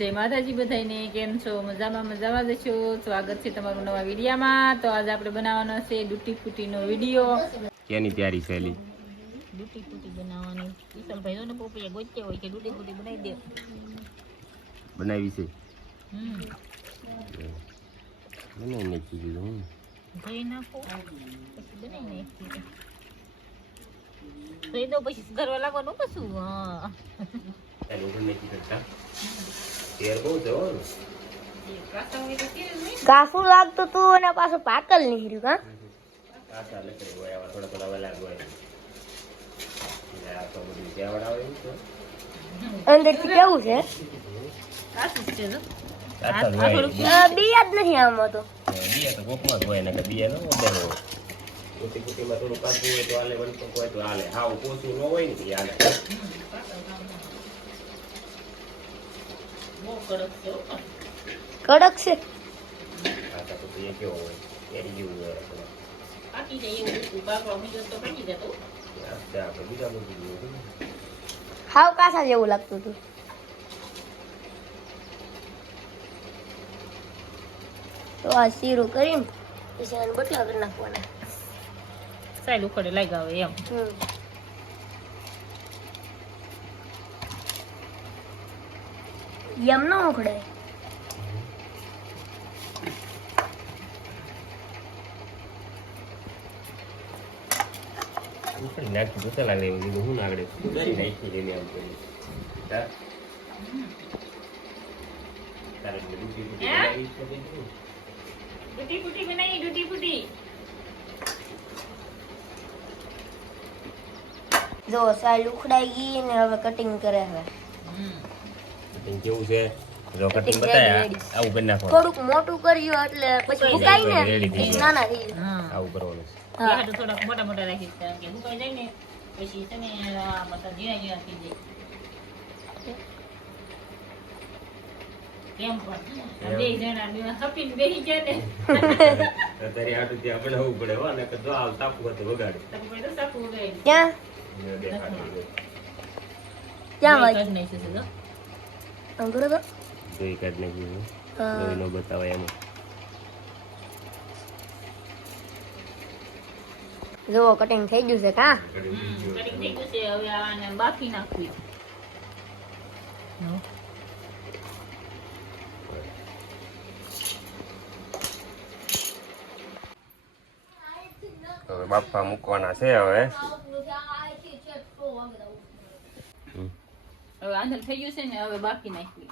જય માતાજી બધાને, કેમ છો? મજામાં જશો. સ્વાગત છે તમારું નવા વિડીયામાં. તો આજે આપણે બનાવવાનો છે ડૂટી ફૂટીનો વિડીયો. કેની તૈયારી છે? ડૂટી ફૂટી બનાવવાની. વિશાલભાઈ ને પોપૈયા ગોત્યા હોય કે ડૂટી ફૂટી બનાવી દે. બનાવી છે. બનાવી નાખો પછી બનાવી નાખી તો એ તો પછી સુધારવા લાગવાનું કશું. હા કાસું લાગતું તું અને પાછું પાકલ નીકળ્યું. અંદર થી કેવું છે? કાસું છે જો બિયા જ નહીં આમાં તો. બીયા તો કોકમાં જ હોય ને, બીયા ન ઉડાડો. મોટી કુટીમાં થોડું કાચું હોય તો હાલે, વનકો હોય તો હાલે. હાવ પોચું ન હોય ને કે હાલે. બહુ કડક છે. કડક છે. આટા તો એ કેવો હોય એરી જેવું હોય. પાકી જાય એવું હતું. પાકવા મીઠું તો પાકી જતો. આપણે બીજા બધું હાવ કાસા જેવું લાગતું હતું. તો આ શીરું કરીને પછી આને બટલા કરી નાખવાના. સાઈડ ઉખડે લાગ્યા હોય એમ. એમ ન ઉખડાય. ઉખડી નાખી તો લાગે એવું હું આગળ સુધારી નાખી એને આમ કરી. તારે ડૂટી ફૂટી બનાવી ડૂટી ફૂટી. જો સાઈડ ઉખડાઈ ગઈ ને હવે કટિંગ કરે. હવે કેવું છે? જો કટિંગ બતાયા આવું કરી નાખવાનું. થોડુંક મોટું કર્યું એટલે પછી મુકાય ને નાના થઈ જાય. આવું કરવાનું. હા તો થોડાક મોટા મોટા રાખી કારણ કે મુકાઈ જાય ને પછી તમે મતલબ જીરા જીરા થઈ જાય. કેમ પણ બે જણા હપીને બેસી જાય ને તારી આટું ત્યાં બનાવવું પડે હો ને, જો આવ સાપુ હતું વગાડે તો કોઈ તો સાપુ ઉડાડી ક્યાં ક્યાં વાગી નહીં છે તો અંગરો તો જોઈ કાઢ નાખ્યું. જોઈ નો બતાવાય એમાં. જો કટિંગ થઈ ગયું છે. કા કટિંગ થઈ ગયું છે. હવે આને બાફી નાખવી. હવે બાફા મૂકવાના છે. હવે હવે આંધળ થઈ ગયું છે ને, હવે બાફી નાખવી.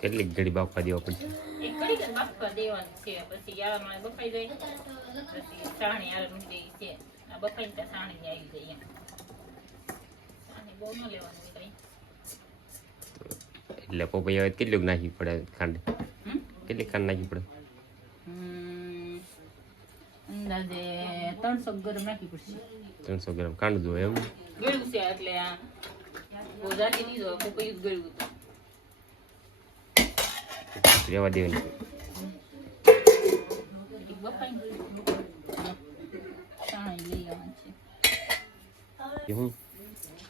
કેટલીક ઘડી બાફવા દેવા પડશે? એક કડી જ બાફવા દેવાનું છે. પછી યાળામાં બફાઈ જાય પછી સાણી યાળ મૂકી દઈ છે. આ બફાઈ ત્યાં સાણી આવી જાય એમ. સાણી બહુ ન લેવાની કઈ. એટલે પપૈયા કેટલું નાખવી પડે ખાંડ? કેટલી ખાંડ નાખવી પડે? અંદાજે 300 ગ્રામ નાખવી પડશે. 300 ગ્રામ ખાંડ જો એમ ગળ્યું છે એટલે આ બહુ જાડી નહીં જો પપૈયું જ ગળ્યું હતું. રેવા દેવાની. બફાઈ સાણી લઈ આવવાની છે. હું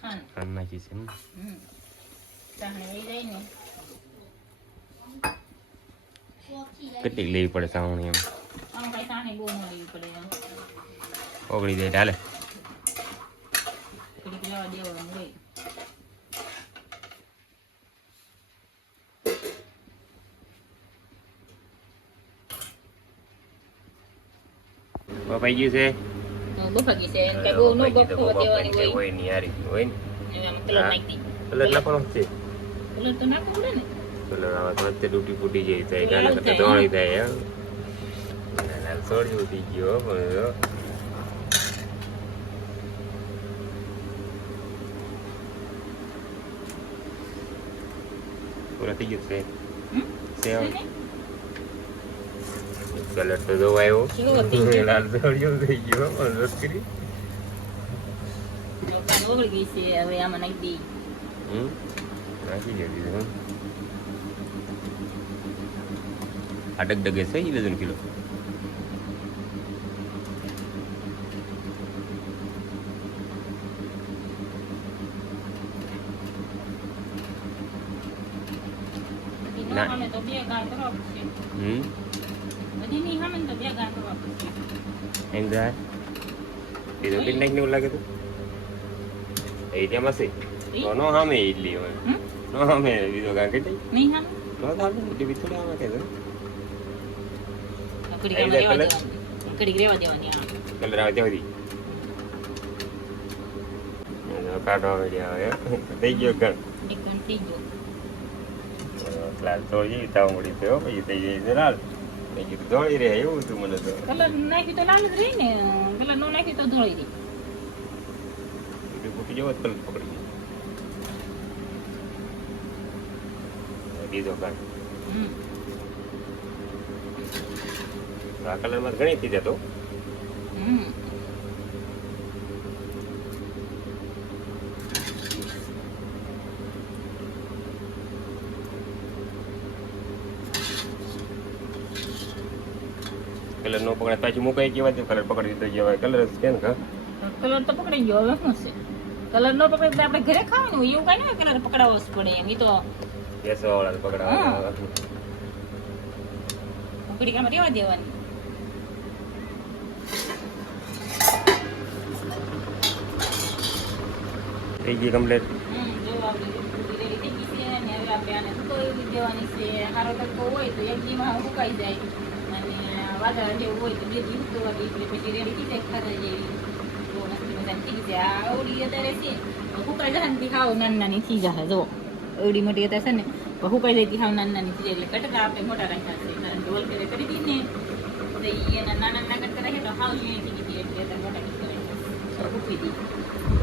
ખાંડ નાખી છે. સાણી લઈ જાય ને કેટલીક લેવી પડે સાવણી? એમ આમ કઈ સાણી બહુ ન લેવી પડે એમ. ઓગળી જાય હાલે. થોડીક લેવા દેવાનું હોય. બફાઈ ગયું છે. બફાગી છે કઈ બહુ ન બફવા દેવાની હોય. હોય નહીં હારી હોય ને. એમાં કલર નાખી દી. કલર નાખવાનો છે. કલર તો નાખવું પડે ને. કલર આવા તો ડૂટી ફૂટી જાય થાય ગાના કરતા ધોળી થાય. એમ સોળી ઉઠી ગયો પણ પૂરા થઈ ગયું છે. સેવ કલર તો જોવાયો લાલ ધોળિયો થઈ ગયો પણ રસ કરી ઓગળી ગઈ છે. હવે આમાં નાખી દઈ. નાખી દીધું. આ ડગડગે છે 11 કિલો. ના. અમે તો બે ગાળ કરવા પડશે બધી ની સામે તો બે ગાળ કરવા પડશે એમ જાય બીજો કેટલાક ને એવું લાગે તું એ તેમાં છે તો નો સામે એટલી હોય હમ? નો સામે બીજો કાંઈ કેટલી નહીં સામે નો સામે એટલી બી થોડી આમાં કે કડી અહીં રેવા જાય દેવાની કડી રેવા દેવાની હા કલર આવે ત્યાં સુધી કાઢો આવે થઈ ગયો ગણ એક ઘણ થઈ ગયો ક્લાસ તો જઈ તાવડી થયો પછી થઈ જાય લાલ મેં કીધું દોડી રહે એવું હતું મને તો કલર નાખ્યું તો લાલ જ રહી ને કલર નો નાખ્યું તો ધોળી રહી ફૂટી જેવો જ કલર પકડી ગયો બીજો કાઢ હમ આ કલરમાં તો ઘણી થઈ જતો હમ કલર નો પકડે પાછી મુકાઈ કેવા દે કલર પકડી દીધો જેવાય કલર છે ને કલર તો પકડી ગયો હવે શું છે કલર નો પકડે તો આપણે ઘરે ખાવાનું હોય એવું કઈ નહીં કલર પકડાવવો જ પડે એમ ઈ તો કેસો વાળા પકડાવા ઉકડી કામ રેવા દેવાની થઈ ગઈ કમ્પ્લીટ જો આપણે ઉકળી રેડી થઈ ગઈ છે ને હવે આપણે આને સુકવી દેવાની છે હારો તડકો હોય તો એક દીમાં સુકાઈ જાય અને વાદળ જેવું હોય તો બે દી સુકવા દે એટલે પછી રેડી થઈ જાય ખાતા જેવી તો મસ્તી મજાની થઈ જાય આ ઓડી અત્યારે છે સુકાઈ જાય ને ખાવ નાની નાની થઈ જાય જો એવડી મોટી અત્યારે છે ને સુકાઈ જાય ખાવ નાની નાની થઈ જાય એટલે કટકા આપણે મોટા રાખ્યા છે કારણ ઢોલ કરે કરી દીધી ને તો એના નાના નાના કટકા રાખે તો હાવ ઝીણી થઈ ગઈ એટલે અત્યારે મોટા કટકા રાખ્યા છે. મૂકી દી